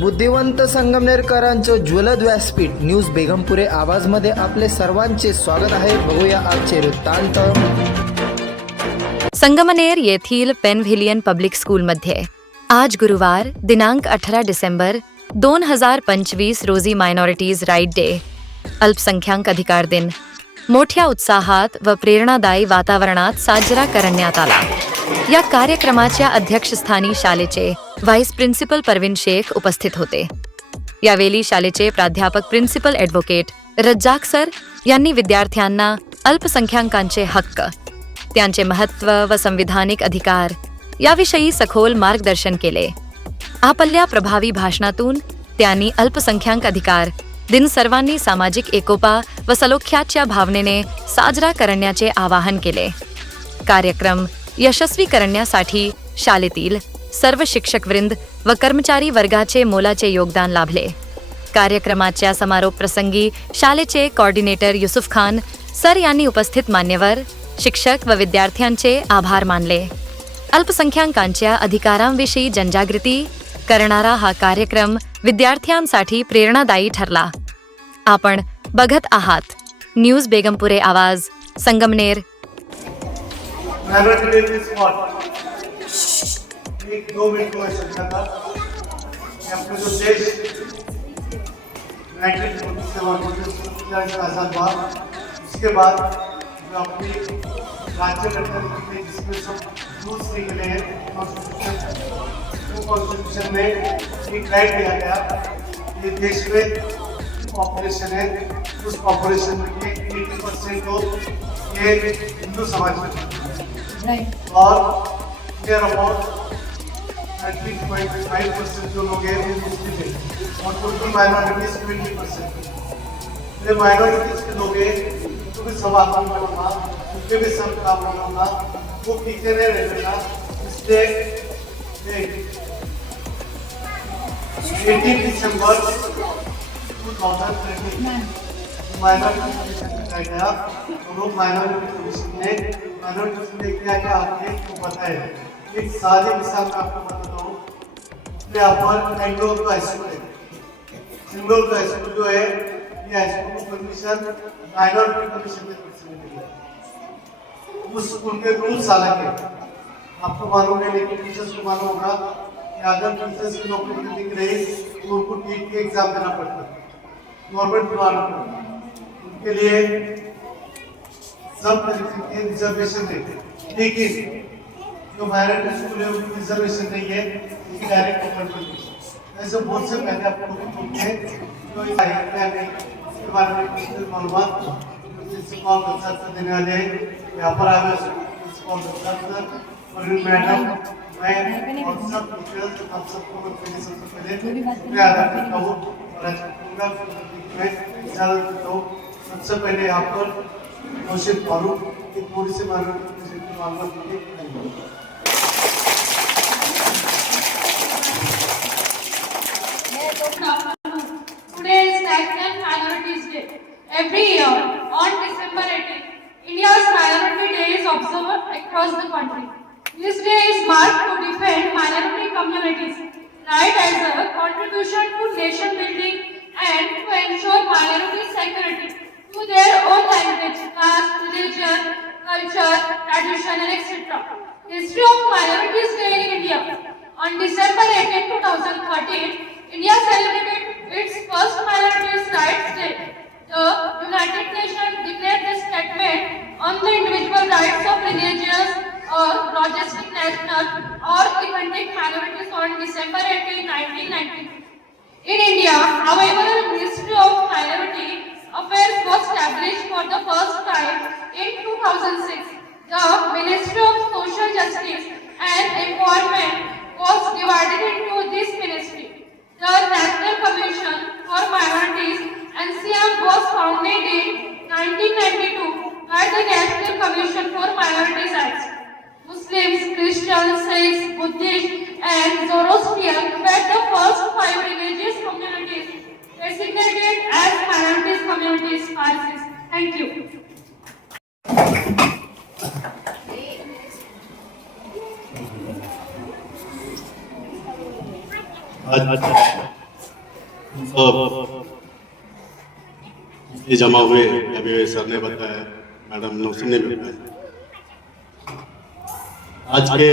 बुद्धिवंत संगमनेरकरांचं ज्वलद व्यासपीठ न्यूज बेगमपुरे आवाजमध्ये आपले सर्वांचे स्वागत आहे. बघूया आजचे वृत्तांत. संगमनेर येथील पेनव्हिलियन पब्लिक स्कूलमध्ये आज गुरुवार दिनांक 18 डिसेंबर 2025 रोजी मायनॉरिटीज राईट डे अल्पसंख्याक अधिकार दिन मोठ्या उत्साहात व प्रेरणादायी वातावरणात साजरा करण्यात आला. या कार्यक्रमाच्या अध्यक्षस्थानी शाळेचे व्हाईस प्रिन्सिपल परवीन शेख उपस्थित होते. यावेळी शाळेचे प्राध्यापक प्रिन्सिपल ॲडव्होकेट रज्जाक सर यांनी विद्यार्थ्यांना अल्पसंख्याकांचे हक्क, त्यांचे महत्त्व व संविधानिक अधिकार याविषयी सखोल मार्गदर्शन केले. आपल्या प्रभावी भाषणातून त्यांनी अल्पसंख्याक अधिकार दिन सर्वांनी सामाजिक एकोपा व सलोख्याच्या भावनेने साजरा करण्याचे आवाहन केले. कार्यक्रम यशस्वी करण्यासाठी शाळेतील सर्व शिक्षकवृंद व कर्मचारी वर्गाचे मोलाचे योगदान लाभले. कार्यक्रमाच्या समारोप प्रसंगी शाळेचे कोऑर्डिनेटर युसुफ खान सर यांनी उपस्थित मान्यवर, शिक्षक व विद्यार्थ्यांचे आभार मानले. अल्पसंख्याकांच्या अधिकारांविषयी जनजागृती करणारा हा कार्यक्रम विद्यार्थ्यांसाठी प्रेरणादायी ठरला. आपण बघत आहात न्यूज बेगमपुरे आवाज, संगमनेर. एक 2 मिनट को चर्चा था कि अपना जो देश 1947 आज़ाद हुआ, उसके बाद जो अपनी राज्य गठन जिसमें सब रूल्स निकले हैं कॉन्स्टिट्यूशन में एक गाइड दिया गया. ये देश में पॉपुलेशन है, उस पॉपुलेशन में 80% लोग ये हिंदू समाज में और देयर अबाउट 30.5% जो लोग हैं वो मुस्लिम हैं और टोटल माइनॉरिटीज 20%. ये माइनॉरिटीज के लोग हैं उनको भी सब आत्म होगा, उनके भी सब काम होगा, वो पीछे नहीं रहेगा. इसलिए 18 दिसंबर 2020 माइनॉरिटी कमीशन बनाया गया और वो माइनॉरिटी कमीशन ने क्या क्या आपको बताया. एक सारी मिसाल मैं आपको बताता हूँ. यहाँ पर एंगलोर का स्कूल है. एंगलोर का स्कूल जो है ये स्कूल को परमिशन माइनॉरिटी कमीशन ने दी. उस स्कूल के रूल्स अलग है, आपको मालूम है, लेकिन टीचर्स को मालूम होगा कि अगर टीचर्स की नौकरी दिख रही तो उनको टीट के एग्जाम देना पड़ता है, गवर्नमेंट दिवाना पड़ता है. उनके लिए सब तरीके के रिजर्वेशन देते हैं, लेकिन जो माइनॉरिटी स्कूल है उनकी रिजर्वेशन नहीं है, उनकी डायरेक्ट अपॉइंटमेंट. ऐसे बहुत से पहले आप लोगों को होते हैं जो इसके बारे में कुछ मालूमात प्रिंसिपल दफ्तर देने वाले यहाँ पर आए हुए प्रिंसिपल दफ्तर परवीन मैडम, मैं और सब टीचर्स आप सबको सबसे पहले मैं आदा करता हूँ और पूरा मैं इजाज़त करता हूँ. सबसे पहले यहाँ पर कोशिश करूँ कि थोड़ी सी मालूमात Today is National Minorities Day. Every year on December 18, India's Minority Day is observed across the country. This day is marked to defend minority communities' right as a contribution to nation building and to ensure minority security to their own language, caste, religion, culture, tradition, and etc. History of Minorities Day in India. On December 18, 2013, India celebrated its first Minorities Rights Day. The United Nations declared the statement on the individual rights of religious or logistic national or ethnic minorities on December 18, 1990. In India, however, the Ministry of Minority Affairs was established for the first time in 2006. The Ministry of Social Justice and Environment was divided into this ministry. The National Commission for Minorities (NCM) was founded in 1992 by the National Commission for Minorities Acts. Muslims, Christians, Sikhs, Buddhists, and Zoroastrian were the first 5 religious communities designated as minorities communities. Thank you. आज सब ये जमा हुए, अभी sir ने बताया, madam Nausheen ने भी बताया। आज के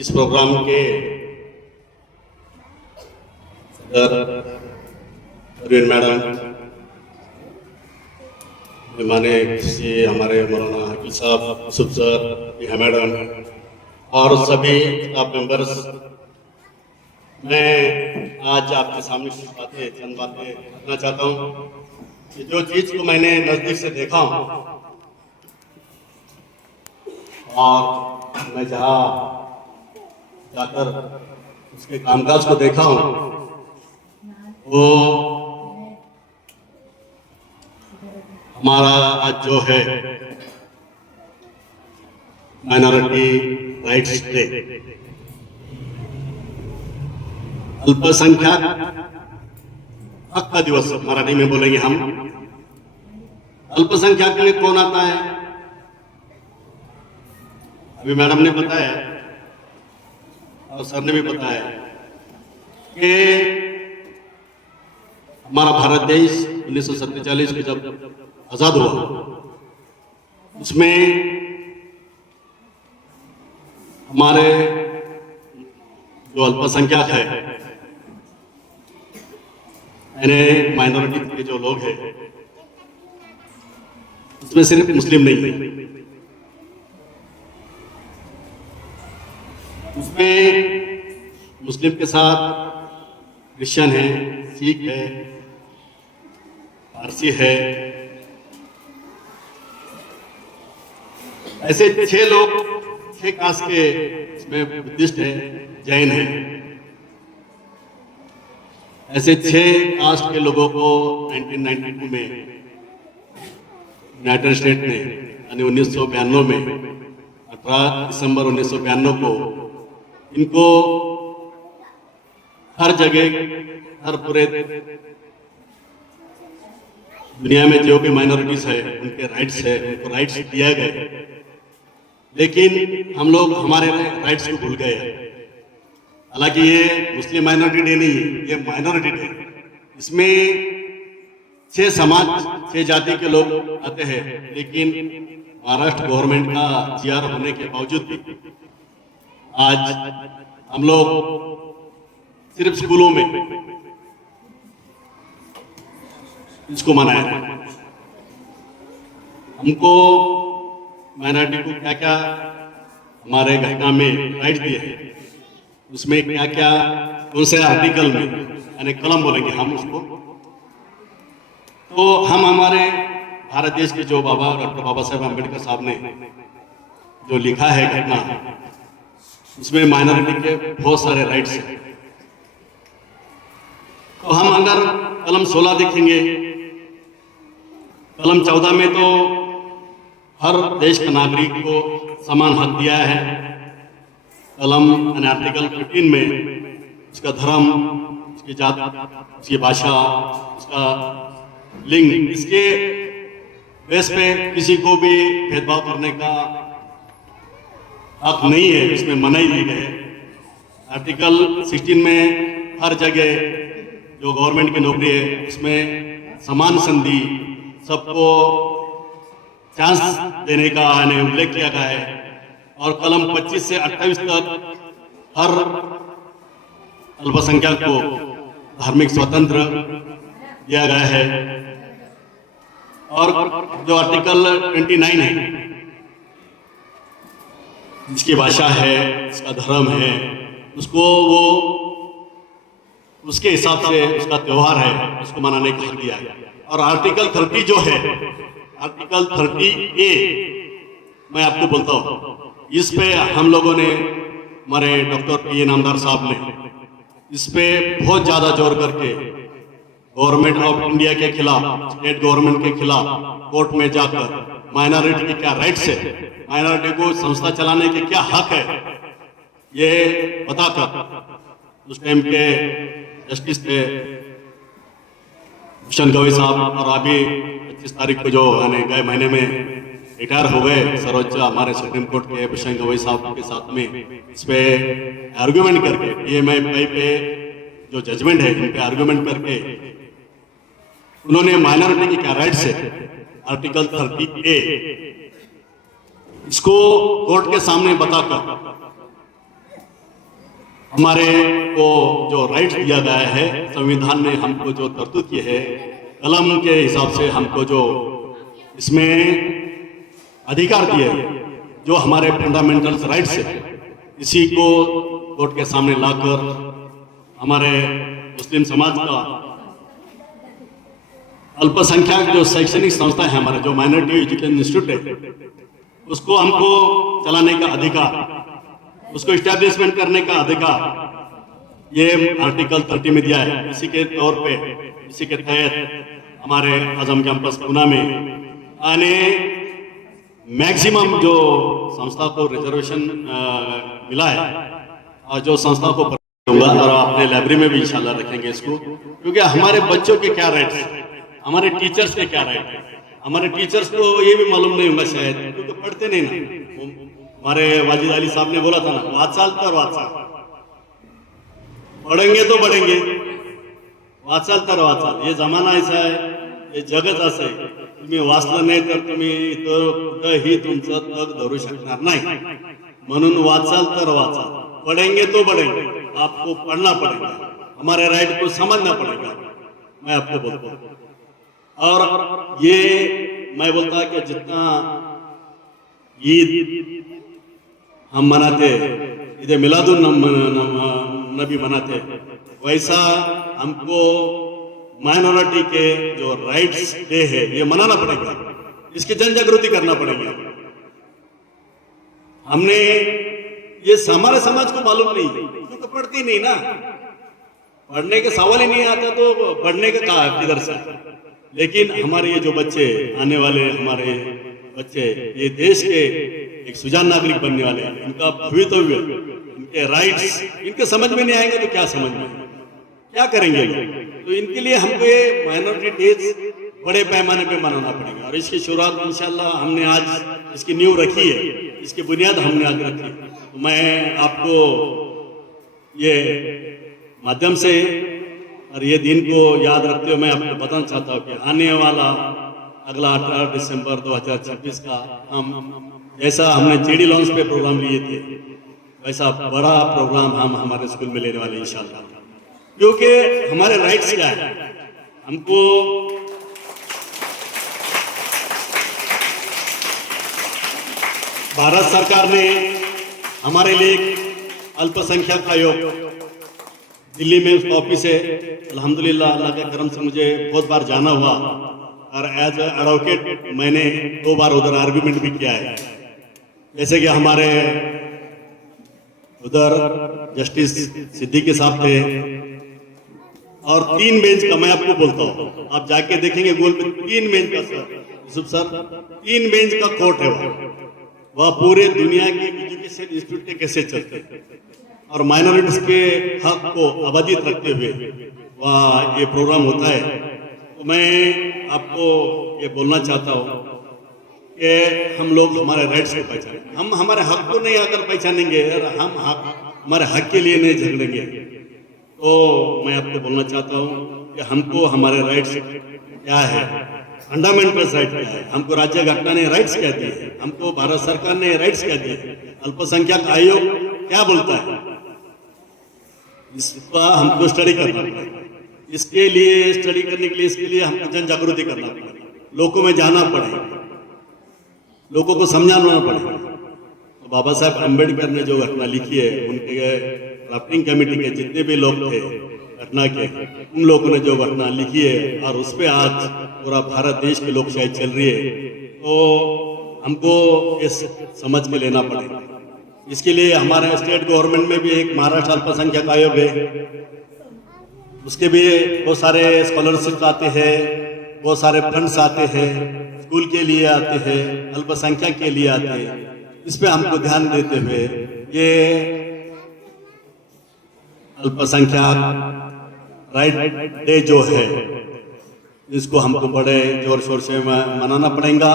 इस प्रोग्राम के सदर परवीन मैडम, माने किसी हमारे मौलाना हकीम साहब, यूसुफ सर, नेहा मैडम और सभी स्टाफ मेंबर्स, मैं आज आपके सामने कुछ चंद बातें रखना चाहता हूँ कि जो चीज को मैंने नजदीक से देखा हूँ और मैं जहाँ जाकर उसके कामकाज को देखा हूँ, वो हमारा आज जो है माइनॉरिटी राइट्स डे, अल्पसंख्यक हक का दिवस मराठी में बोलेंगे हम। अल्पसंख्यक में कौन आता है? अभी मैडम ने बताया और सर ने भी बताया कि हमारा भारत देश 1947 में जब आजाद हुआ, उसमें हमारे जो अल्पसंख्यक है, यानी माइनॉरिटी के जो लोग हैं, उसमें सिर्फ मुस्लिम नहीं है, उसमें मुस्लिम के साथ क्रिश्चियन है, सिख है, पारसी है, ऐसे 6 लोग, 6 कास्ट के, इसमें बुद्धिस्ट है, जैन है, ऐसे 6 कास्ट के लोगों को 1992 में यूनाइटेड स्टेट ने, यानी 1992 में 18 दिसंबर 1992 को इनको हर जगह, हर पूरे दुनिया में जो भी माइनॉरिटीज है उनके राइट्स है, उनको राइट्स दिया गया, लेकिन हम लोग हमारे राइट्स को भूल गए। हालांकि ये मुस्लिम माइनॉरिटी डे नहीं है, ये माइनॉरिटी डे। इसमें 6 समाज, 6 जाति के लोग आते हैं, लेकिन महाराष्ट्र गवर्नमेंट का जीआर होने के बावजूद भी आज हम लोग सिर्फ स्कूलों में इसको मनाया। हमको माइनॉरिटी को क्या क्या हमारे घटना में राइट दिए हैं, उसमें क्या क्या, कौन से आर्टिकल में, यानी कलम बोलेंगे हम उसको, तो हम हमारे भारत देश के जो डॉक्टर बाबा साहेब अम्बेडकर साहब ने जो लिखा है घटना, उसमें माइनॉरिटी के बहुत सारे राइट्स हैं। तो हम अगर कलम 16 देखेंगे, कलम 14 में तो हर देश के नागरिक को समान हक दिया है। कलम आर्टिकल 15 में उसका धर्म, उसकी जात, उसकी भाषा, उसका लिंग, इसके बेस पे किसी को भी भेदभाव करने का हक नहीं है, इसमें मनाही दी गई है। आर्टिकल 16 में हर जगह जो गवर्नमेंट की नौकरी है उसमें समान संधि, सबको चांस देने का उल्लेख किया गया है। और कलम 25 से 28 तक हर अल्पसंख्यक को धार्मिक स्वतंत्र दिया गया है। और जो आर्टिकल 29 है, जिसकी भाषा है, इसका धर्म है, उसको वो उसके हिसाब से उसका त्योहार है, उसको मनाने का हक दिया है। और आर्टिकल 30 जो है, आर्टिकल 30A, मैं आपको बोलता हूँ, इस पे हम लोगों ने, हमारे डॉक्टर P.A. नामदार साहब ने इस पे बहुत ज्यादा जोर करके गवर्नमेंट ऑफ इंडिया के खिलाफ, स्टेट गवर्नमेंट के खिलाफ कोर्ट में जाकर माइनॉरिटी के क्या राइट्स है, माइनॉरिटी को संस्था चलाने के क्या हक है, ये बताकर उस टाइम के जस्टिस थे भूषण गवई साहब, और अभी 25 तारीख को जो गए महीने में रिटायर हो गए सर्वोच्च हमारे सुप्रीम कोर्ट के भूषण गवई साहब के साथ में इस पे आर्गुमेंट करके PMI पे जो जजमेंट है उन पे आर्गुमेंट करके उन्होंने माइनॉरिटी के क्या राइट्स है आर्टिकल 30A इसको कोर्ट के सामने बताकर हमारे को जो राइट्स दिया गया है संविधान ने हमको जो तरतूद की है कलम के हिसाब से हमको जो इसमें अधिकार दिए जो हमारे फंडामेंटल राइट्स है इसी को कोर्ट के सामने लाकर हमारे मुस्लिम समाज का अल्पसंख्यक जो शैक्षणिक संस्था है हमारे जो माइनॉरिटी एजुकेशन इंस्टीट्यूट है उसको हमको चलाने का अधिकार उसको इस्टेब्लिशमेंट करने का अधिकार ये आर्टिकल 30 में दिया है। इसी के तौर पे इसी के तहत हमारे आजम कैंपस पूना में आने मैक्सिमम जो संस्था को रिजर्वेशन मिला है और जो संस्था को होगा और अपने लाइब्रेरी में भी इंशाल्लाह रखेंगे इसको क्योंकि हमारे बच्चों के क्या राइट्स है हमारे टीचर्स के क्या राइट है हमारे टीचर्स को ये भी मालूम नहीं होगा शायद क्योंकि पढ़ते नहीं ना हमारे वाजिद अली साहब ने बोला था ना वात्साल तर वात्साल पढ़ेंगे तो बढ़ेंगे वाचाल तर वाचाल ये जमाना ऐसा आहे हे जगच असं आहे तुम्ही वाचलं नाही तर तुम्ही इतर कुठंही तुमचं तग धरू शकणार नाही म्हणून वाचाल तर वाचाल पढ़ेंगे तो बढ़ेंगे आपको पढ़ना पड़ेगा हमारे राइट को समझना पड़ेगा मैं आपको बोलता हूँ और ये मैं बोलता कि जितना ईद हम मनाते ईद मिलादुन नबी मनाते वैसा हमको माइनॉरिटी के जो राइट्स डे है ये मनाना पड़ेगा इसकी जन जागृति करना पड़ेगा हमने ये हमारे समाज को मालूम नहीं क्योंकि पढ़ती नहीं ना पढ़ने के सवाल ही नहीं आता तो पढ़ने का कहा किधर से लेकिन हमारे ये जो बच्चे आने वाले हमारे बच्चे ये देश के एक सुजान नागरिक बनने वाले हैं इनका भवितव्य इनके राइट्स इनके समझ में नहीं आएंगे तो क्या समझ में क्या करेंगे तो इनके लिए हमको ये माइनॉरिटी डेज बड़े पैमाने पे मनाना पड़ेगा और इसकी शुरुआत इंशाल्लाह हमने आज इसकी नींव रखी है इसकी बुनियाद हमने आज रखी तो मैं आपको ये माध्यम से और ये दिन को याद रखते हुए मैं आपको बताना चाहता हूँ कि आने वाला अगला 18 दिसंबर 2026 का हम जैसा हमने जेडी लॉन्च पे प्रोग्राम लिए थे वैसा बड़ा प्रोग्राम हम हमारे स्कूल में लेने वाले इंशाल्लाह क्योंकि हमारे राइट्स क्या है हमको भारत सरकार ने हमारे लिए अल्पसंख्यक आयोग दिल्ली में उसका ऑफिस है अल्हम्दुलिल्लाह अल्लाह के करम से मुझे बहुत बार जाना हुआ और एज एडवोकेट मैंने 2 बार उधर आर्गुमेंट भी किया है जैसे कि हमारे उधर जस्टिस सिद्दीकी साहब थे और 3 बेंच का मैं आपको बोलता हूँ आप जाके देखेंगे गूगल पे 3 बेंच का सर यूसुफ सर 3 बेंच का कोर्ट है वह पूरे दुनिया के एजुकेशन इंस्टीट्यूट कैसे चलते और माइनॉरिटीज के हक को अबाधित रखते हुए वह ये प्रोग्राम होता है तो मैं आपको ये बोलना चाहता हूँ कि हम लोग हमारे राइट्स को पहचानें हम हमारे हक को नहीं अगर पहचानेंगे हम हमारे हक के लिए नहीं झगड़ेंगे तो मैं आपको बोलना चाहता हूँ कि हमको हमारे राइट्स क्या है फंडामेंटल राइट क्या है हमको राज्य घटना ने राइट्स क्या दिए हैं हमको भारत सरकार ने राइट्स क्या दिए अल्पसंख्यक आयोग क्या बोलता है इसका हमको स्टडी करना पड़ेगा इसके लिए स्टडी करने के लिए इसके लिए हमको जन जागृति करना पड़ेगा लोगों में जाना पड़ेगा लोगों को समझाना पड़ेगा तो बाबा साहब अम्बेडकर ने जो घटना लिखी है उनके ड्राफ्टिंग कमेटी के जितने भी लोग थे घटना के उन लोगों ने जो घटना लिखी है और उस पर आज पूरा भारत देश की लोकशाही चल रही है तो हमको इस समझ में लेना पड़ेगा इसके लिए हमारे स्टेट गवर्नमेंट में भी एक महाराष्ट्र अल्पसंख्यक आयोग है उसके भी बहुत सारे स्कॉलरशिप आते हैं बहुत सारे फंड्स आते हैं स्कूल के लिए आते हैं अल्पसंख्यक के लिए आते हैं इस पे हमको ध्यान देते हुए ये अल्पसंख्यक राइट डे जो है इसको हमको बड़े जोर शोर से मनाना पड़ेगा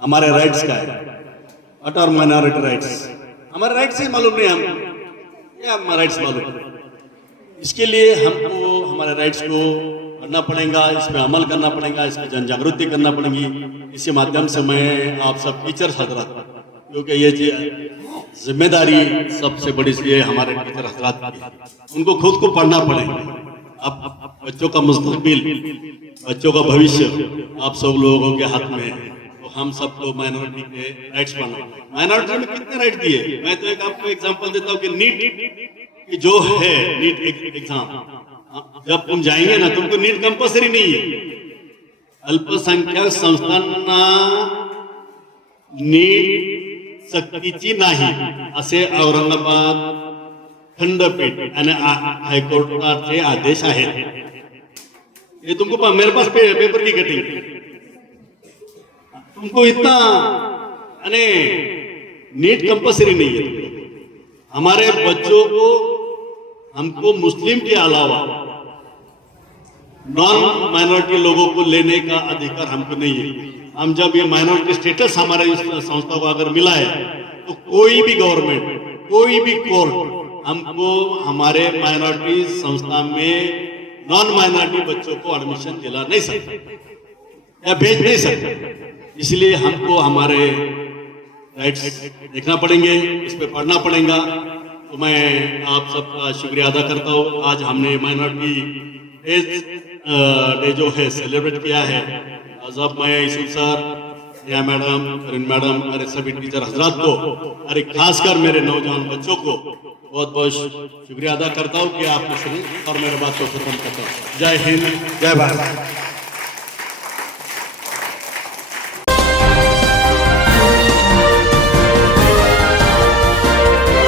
हमारे राइट्स का है व्हाट आर माइनॉरिटी राइट्स हमारे राइट्स ही मालूम नहीं हमको क्या हमारे राइट्स मालूम इसके लिए हमको हमारे राइट्स को करना पड़ेगा, इस पे अमल करना पड़ेगा, इस पे जन जागृति करना पड़ेगी। इसी माध्यम से मैं आप सब टीचर हजरात, क्योंकि ये जिम्मेदारी सबसे बड़ी ये हमारे टीचर हजरात की है, उनको खुद को पढ़ना पड़ेगा। अब बच्चों का मुस्तकबिल, बच्चों का भविष्य आप सब लोगों के हाथ में है, तो हम सबको माइनॉरिटी के राइट्स पढ़ना। माइनॉरिटी में कितने राइट दिए, मैं तो एक आपको एग्जांपल देता हूँ कि नीट जो है, नीट एग्जाम जब तुम जाएंगे ना, तुमको नीट कंपल्सरी नहीं है। अल्पसंख्याक संस्थांना नीट सक्तीची नाही असे औरंगाबाद खंडपीठ आणि हायकोर्टाचे आदेश आहेत। ये तुमको मेरे पास पेपर की कटिंग, तुमको इतना अने नीट कंपल्सरी नहीं है। हमारे बच्चों को, हमको मुस्लिम के अलावा नॉन माइनॉरिटी लोगों को लेने का अधिकार हमको नहीं है। हम जब ये माइनॉरिटी स्टेटस हमारे इस संस्था को अगर मिला है, तो कोई भी गवर्नमेंट, कोई भी कोर्ट हमको हमारे माइनॉरिटी संस्था में नॉन माइनॉरिटी बच्चों को एडमिशन दिला नहीं सकता या भेज नहीं सकता। इसलिए हमको हमारे राइट्स देखना पड़ेंगे, इस पे पढ़ना पड़ेगा। तो मैं आप सबका शुक्रिया अदा करता हूँ। आज हमने माइनॉरिटी डे जो है सेलिब्रेट किया है। जब मैं ईशु सर, या मैडम, करीन मैडम, मेरे सभी टीचर हजरात को, अरे खासकर मेरे नौजवान बच्चों को बहुत बहुत शुक्रिया अदा करता हूँ कि आपने सुनी और मेरे बात को खत्म करता हूँ। जय हिंद, जय भारत।